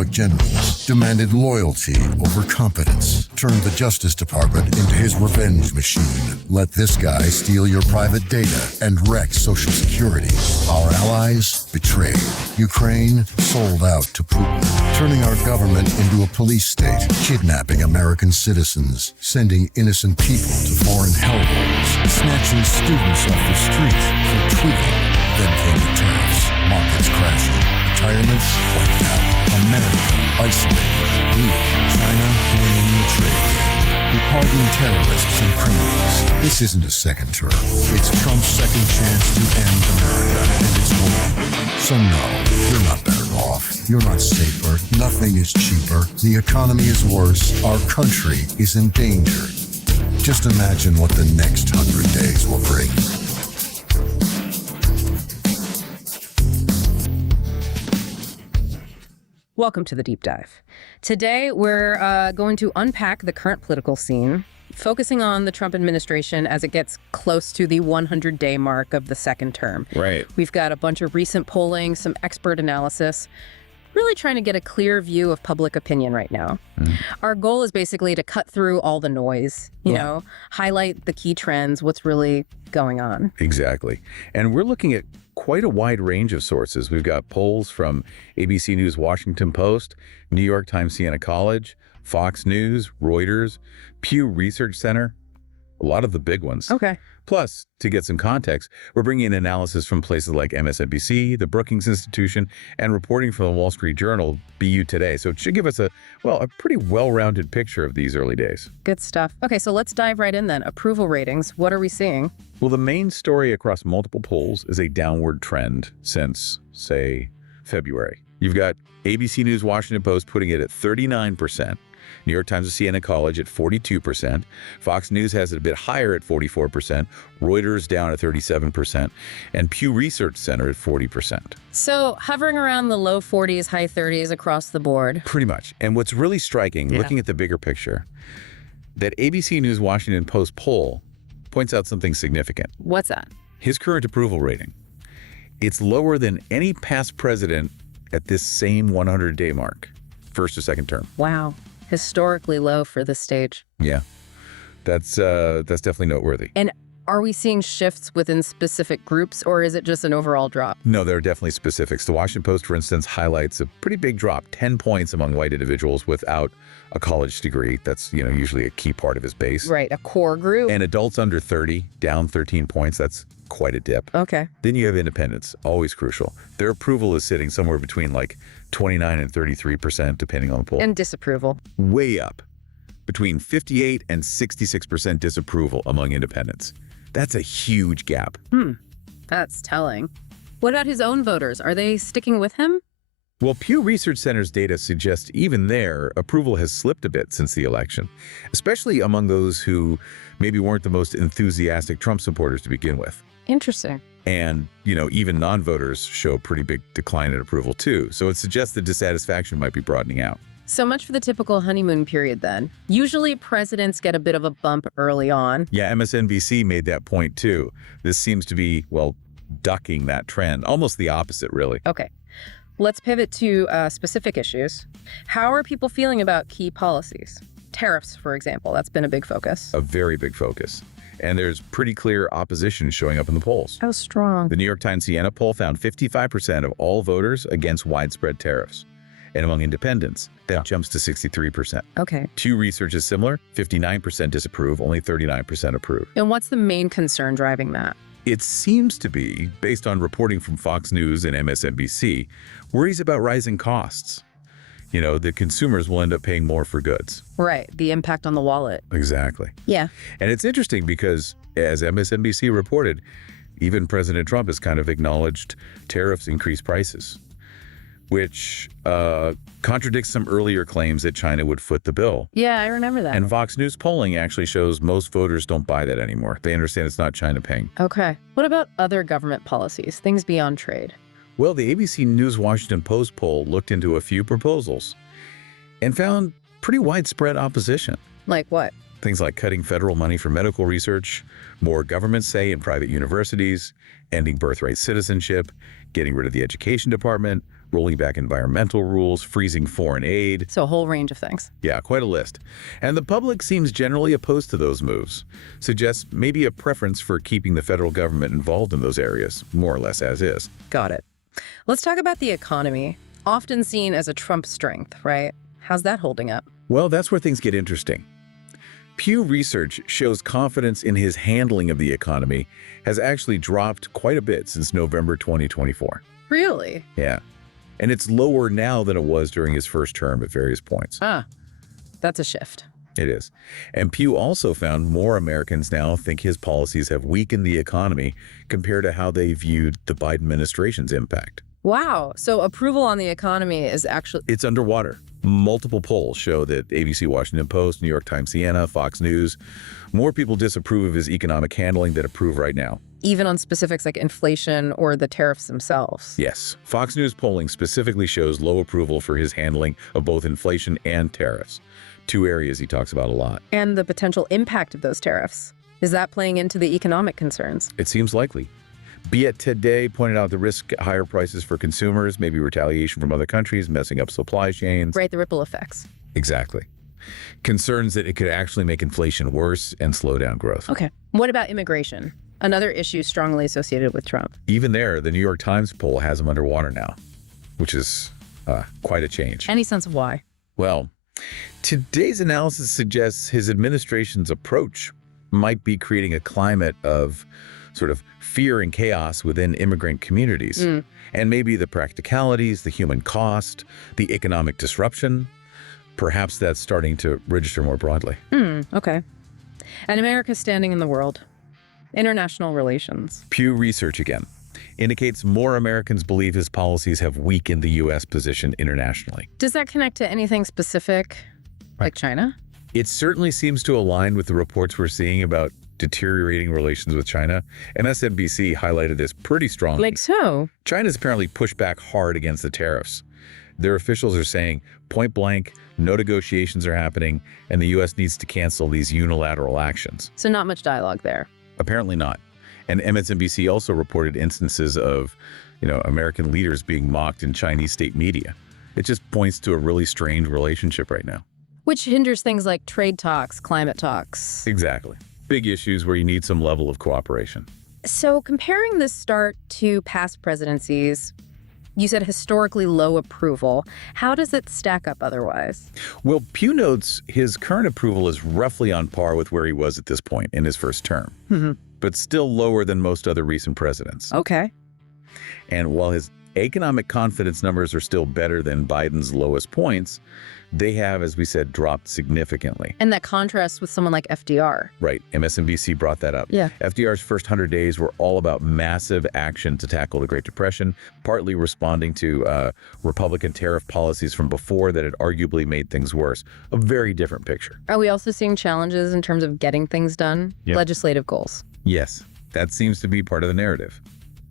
heroic generals, demanded loyalty over competence, turned the Justice Department into his revenge machine. Let this guy steal your private data and wreck Social Security. Our allies betrayed. Ukraine sold out to Putin, turning our government into a police state, kidnapping American citizens, sending innocent people to foreign hellholes, snatching students off the street for tweeting. Then came the tariffs, markets crashing, retirements wiped out, America isolated. We, China, winning the trade game. We pardon terrorists and criminals. This isn't a second term. It's Trump's second chance to end America, and it's working. So no, you're not better off. You're not safer. Nothing is cheaper. The economy is worse. Our country is in danger. Just imagine what the next 100 days will bring. Welcome to the Deep Dive. Today, we're going to unpack the current political scene, focusing on the Trump administration as it gets close to the 100-day mark of the second term. Right. We've got a bunch of recent polling, some expert analysis, really trying to get a clear view of public opinion right now. Our goal is basically to cut through all the noise, you know, highlight the key trends, what's really going on. Exactly. And we're looking at quite a wide range of sources. We've got polls from ABC News, Washington Post, New York Times, Siena College, Fox News, Reuters, Pew Research Center, a lot of the big ones. Okay. Plus, to get some context, we're bringing in analysis from places like MSNBC, the Brookings Institution, and reporting from the Wall Street Journal, BU Today. So it should give us a pretty well-rounded picture of these early days. Good stuff. Okay, so let's dive right in then. Approval ratings, what are we seeing? Well, the main story across multiple polls is a downward trend since, say, February. You've got ABC News, Washington Post putting it at 39%. New York Times and Siena College at 42%. Fox News has it a bit higher at 44%. Reuters down at 37%. And Pew Research Center at 40%. So hovering around the low 40s, high 30s across the board. Pretty much. And what's really striking, looking at the bigger picture, that ABC News Washington Post poll points out something significant. What's that? His current approval rating. It's lower than any past president at this same 100-day mark, first or second term. Wow. Historically low for this stage. Yeah, that's definitely noteworthy. And are we seeing shifts within specific groups, or is it just an overall drop? No, there are definitely specifics. The Washington Post, for instance, highlights a pretty big drop, 10 points among white individuals without a college degree. That's, usually a key part of his base. Right, a core group. And adults under 30, down 13 points. That's quite a dip. Okay. Then you have independents, always crucial. Their approval is sitting somewhere between like 29 and 33%, depending on the poll. And disapproval. Way up, between 58 and 66% disapproval among independents. That's a huge gap. That's telling. What about his own voters? Are they sticking with him? Well, Pew Research Center's data suggests even there, approval has slipped a bit since the election, especially among those who maybe weren't the most enthusiastic Trump supporters to begin with. Interesting. And, even non-voters show a pretty big decline in approval too. So it suggests the dissatisfaction might be broadening out. So much for the typical honeymoon period then. Usually presidents get a bit of a bump early on. Yeah, MSNBC made that point too. This seems to be, ducking that trend. Almost the opposite, really. Okay. Let's pivot to specific issues. How are people feeling about key policies? Tariffs, for example, that's been a big focus. A very big focus. And there's pretty clear opposition showing up in the polls. How strong? The New York Times Siena poll found 55% of all voters against widespread tariffs. And among independents, that jumps to 63%. Okay. Pew Research is similar, 59% disapprove, only 39% approve. And what's the main concern driving that? It seems to be, based on reporting from Fox News and MSNBC, worries about rising costs. The consumers will end up paying more for goods. Right, the impact on the wallet. Exactly. Yeah. And it's interesting because, as MSNBC reported, even President Trump has kind of acknowledged tariffs increase prices, which contradicts some earlier claims that China would foot the bill. Yeah, I remember that. And Fox News polling actually shows most voters don't buy that anymore. They understand it's not China paying. Okay. What about other government policies, things beyond trade? Well, the ABC News Washington Post poll looked into a few proposals and found pretty widespread opposition. Like what? Things like cutting federal money for medical research, more government say in private universities, ending birthright citizenship, getting rid of the education department, rolling back environmental rules, freezing foreign aid. So a whole range of things. Yeah, quite a list. And the public seems generally opposed to those moves. Suggests maybe a preference for keeping the federal government involved in those areas, more or less as is. Got it. Let's talk about the economy, often seen as a Trump strength, right? How's that holding up? Well, that's where things get interesting. Pew Research shows confidence in his handling of the economy has actually dropped quite a bit since November 2024. Really? Yeah. And it's lower now than it was during his first term at various points. Ah, that's a shift. It is. And Pew also found more Americans now think his policies have weakened the economy compared to how they viewed the Biden administration's impact. Wow. So approval on the economy is actually... It's underwater. Multiple polls show that ABC, Washington Post, New York Times, Siena, Fox News, more people disapprove of his economic handling than approve right now. Even on specifics like inflation or the tariffs themselves. Yes. Fox News polling specifically shows low approval for his handling of both inflation and tariffs, two areas he talks about a lot. And the potential impact of those tariffs. Is that playing into the economic concerns? It seems likely. Be It Today pointed out the risk higher prices for consumers, maybe retaliation from other countries, messing up supply chains. Right, the ripple effects. Exactly. Concerns that it could actually make inflation worse and slow down growth. Okay. What about immigration? Another issue strongly associated with Trump. Even there, the New York Times poll has him underwater now, which is quite a change. Any sense of why? Well, today's analysis suggests his administration's approach might be creating a climate of sort of fear and chaos within immigrant communities. And maybe the practicalities, the human cost, the economic disruption, perhaps that's starting to register more broadly. Okay. And America's standing in the world. International relations. Pew Research again indicates more Americans believe his policies have weakened the U.S. position internationally. Does that connect to anything specific, like China? It certainly seems to align with the reports we're seeing about deteriorating relations with China. MSNBC highlighted this pretty strongly. Like so? China's apparently pushed back hard against the tariffs. Their officials are saying, point blank, no negotiations are happening, and the U.S. needs to cancel these unilateral actions. So not much dialogue there. Apparently not. And MSNBC also reported instances of, American leaders being mocked in Chinese state media. It just points to a really strained relationship right now. Which hinders things like trade talks, climate talks. Exactly. Big issues where you need some level of cooperation. So comparing this start to past presidencies, you said historically low approval. How does it stack up otherwise? Well, Pew notes his current approval is roughly on par with where he was at this point in his first term, but still lower than most other recent presidents. Okay. And while his economic confidence numbers are still better than Biden's lowest points, they have, as we said, dropped significantly. And that contrasts with someone like FDR. Right. MSNBC brought that up. Yeah. FDR's first 100 days were all about massive action to tackle the Great Depression, partly responding to Republican tariff policies from before that had arguably made things worse. A very different picture. Are we also seeing challenges in terms of getting things done? Yep. Legislative goals? Yes. That seems to be part of the narrative.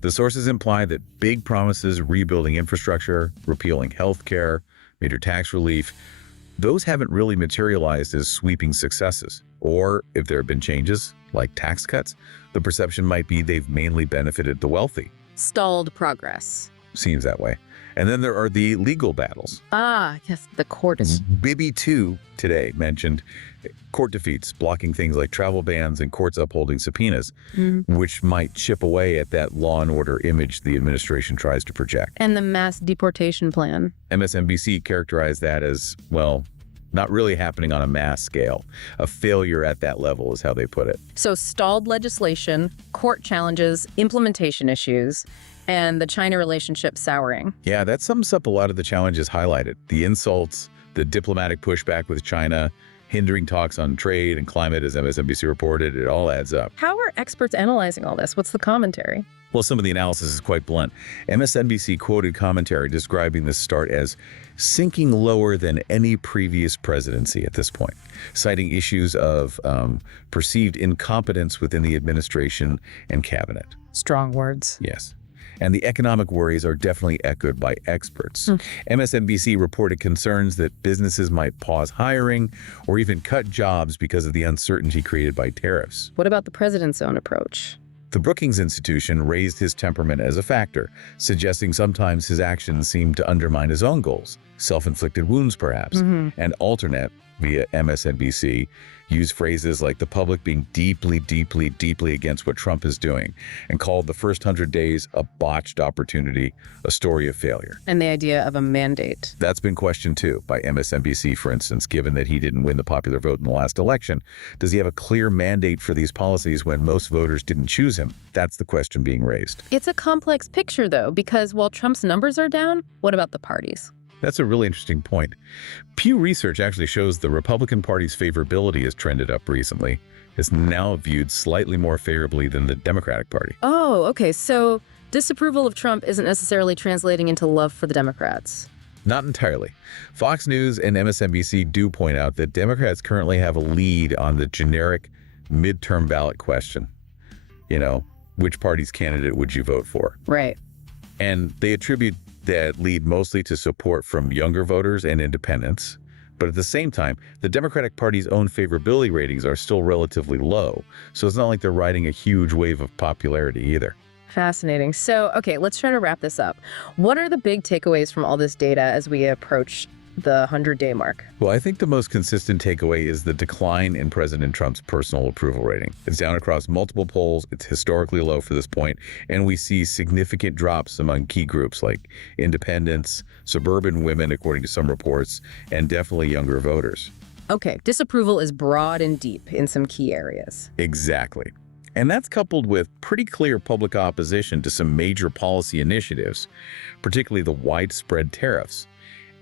The sources imply that big promises rebuilding infrastructure, repealing health care, major tax relief, those haven't really materialized as sweeping successes. Or if there have been changes, like tax cuts, the perception might be they've mainly benefited the wealthy. Stalled progress. Seems that way. And then there are the legal battles. Ah, yes, the court is... Bibi 2 today mentioned court defeats, blocking things like travel bans and courts upholding subpoenas, which might chip away at that law and order image the administration tries to project. And the mass deportation plan. MSNBC characterized that as, well, not really happening on a mass scale. A failure at that level is how they put it. So stalled legislation, court challenges, implementation issues, and the China relationship souring. Yeah, that sums up a lot of the challenges highlighted. The insults, the diplomatic pushback with China, hindering talks on trade and climate, as MSNBC reported, it all adds up. How are experts analyzing all this? What's the commentary? Well, some of the analysis is quite blunt. MSNBC quoted commentary describing this start as sinking lower than any previous presidency at this point, citing issues of perceived incompetence within the administration and cabinet. Strong words. Yes. And the economic worries are definitely echoed by experts. MSNBC reported concerns that businesses might pause hiring or even cut jobs because of the uncertainty created by tariffs. What about the president's own approach? The Brookings Institution raised his temperament as a factor, suggesting sometimes his actions seemed to undermine his own goals, self-inflicted wounds perhaps, and Alternate, via MSNBC, used phrases like the public being deeply, deeply, deeply against what Trump is doing, and called the first 100 days a botched opportunity, a story of failure. And the idea of a mandate. That's been questioned too, by MSNBC, for instance, given that he didn't win the popular vote in the last election. Does he have a clear mandate for these policies when most voters didn't choose him? That's the question being raised. It's a complex picture, though, because while Trump's numbers are down, what about the parties? That's a really interesting point. Pew Research actually shows the Republican Party's favorability has trended up recently. It's now viewed slightly more favorably than the Democratic Party. Oh, okay. So disapproval of Trump isn't necessarily translating into love for the Democrats. Not entirely. Fox News and MSNBC do point out that Democrats currently have a lead on the generic midterm ballot question. You know, which party's candidate would you vote for? Right. And they attribute that lead mostly to support from younger voters and independents. But at the same time, the Democratic Party's own favorability ratings are still relatively low, so it's not like they're riding a huge wave of popularity either. Fascinating. So, okay, let's try to wrap this up. What are the big takeaways from all this data as we approach the 100-day mark? Well, I think the most consistent takeaway is the decline in President Trump's personal approval rating. It's down across multiple polls, it's historically low for this point, and we see significant drops among key groups like independents, suburban women, according to some reports, and definitely younger voters. Okay, disapproval is broad and deep in some key areas. Exactly. And that's coupled with pretty clear public opposition to some major policy initiatives, particularly the widespread tariffs,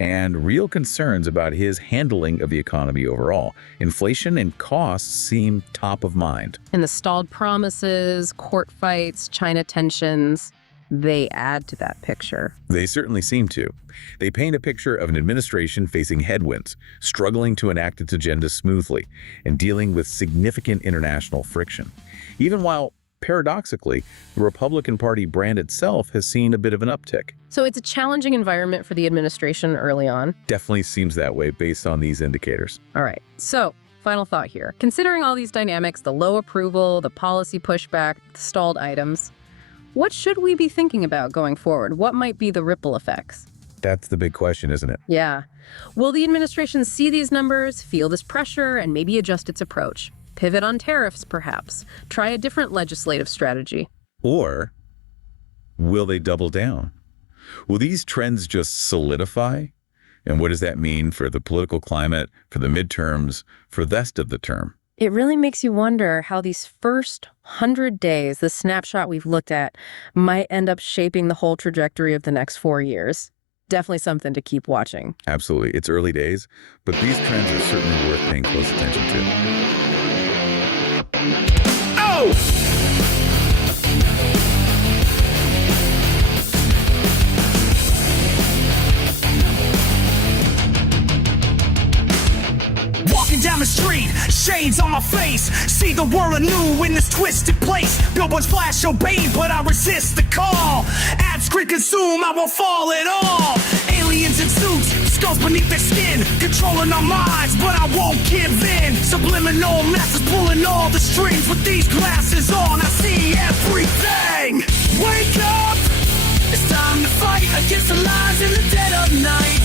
and real concerns about his handling of the economy overall. Inflation and costs seem top of mind. And the stalled promises, court fights, China tensions, they add to that picture. They certainly seem to. They paint a picture of an administration facing headwinds, struggling to enact its agenda smoothly, and dealing with significant international friction. Even while, paradoxically, the Republican Party brand itself has seen a bit of an uptick. So it's a challenging environment for the administration early on. Definitely seems that way based on these indicators. All right. So, final thought here. Considering all these dynamics, the low approval, the policy pushback, the stalled items, what should we be thinking about going forward? What might be the ripple effects? That's the big question, isn't it? Yeah. Will the administration see these numbers, feel this pressure, and maybe adjust its approach? Pivot on tariffs, perhaps. Try a different legislative strategy. Or will they double down? Will these trends just solidify? And what does that mean for the political climate, for the midterms, for the rest of the term? It really makes you wonder how these first 100 days, the snapshot we've looked at, might end up shaping the whole trajectory of the next 4 years. Definitely something to keep watching. Absolutely. It's early days, but these trends are certainly worth paying close attention to. Oh! Down the street, shades on my face, see the world anew in this twisted place. Billboards flash obey, but I resist the call. Ads screen consume, I won't fall at all. Aliens in suits, skulls beneath their skin, controlling our minds, but I won't give in. Subliminal messages pulling all the strings. With these glasses on, I see everything. Wake up, it's time to fight against the lies in the dead of night.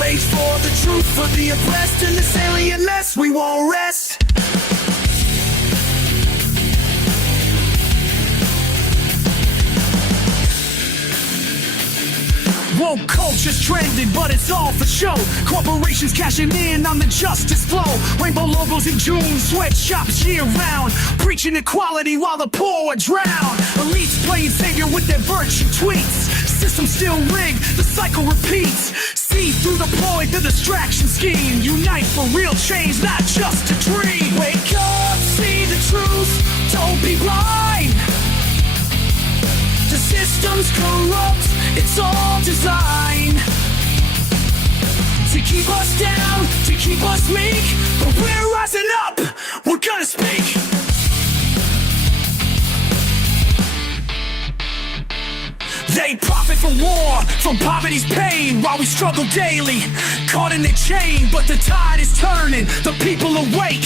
Wait for the truth for the oppressed in this alien mess, we won't rest. Woke culture's trending, but it's all for show. Corporations cashing in on the justice flow. Rainbow logos in June, sweatshops year round. Preaching equality while the poor drown. Elites playing savior with their virtue tweets. System still rigged, the cycle repeats. See through the ploy, the distraction scheme. Unite for real change, not just a dream. Wake up, see the truth, don't be blind. The system's corrupt, it's all designed to keep us down, to keep us meek. But we're rising up, we're gonna speak. They profit from war, from poverty's pain, while we struggle daily, caught in their chain. But the tide is turning, the people awake,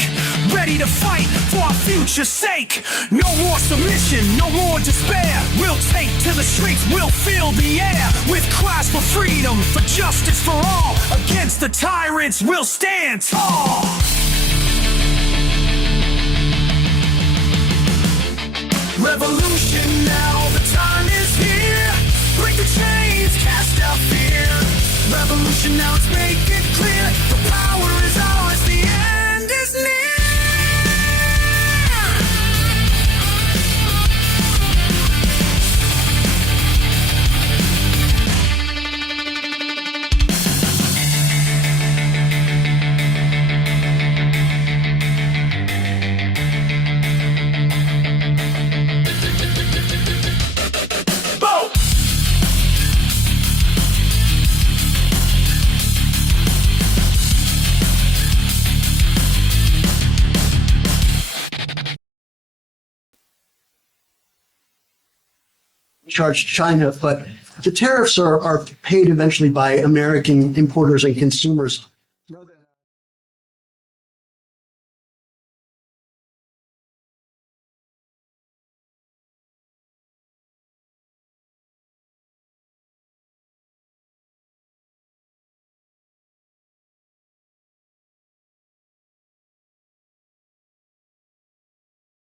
ready to fight for our future's sake. No more submission, no more despair. We'll take to the streets, we'll fill the air with cries for freedom, for justice for all. Against the tyrants, we'll stand tall. Revolution now, the time is here. Break the chains, cast out fear. Revolution now, let's make it clear. The power is ours, the end is near. Charge China, but the tariffs are paid eventually by American importers and consumers.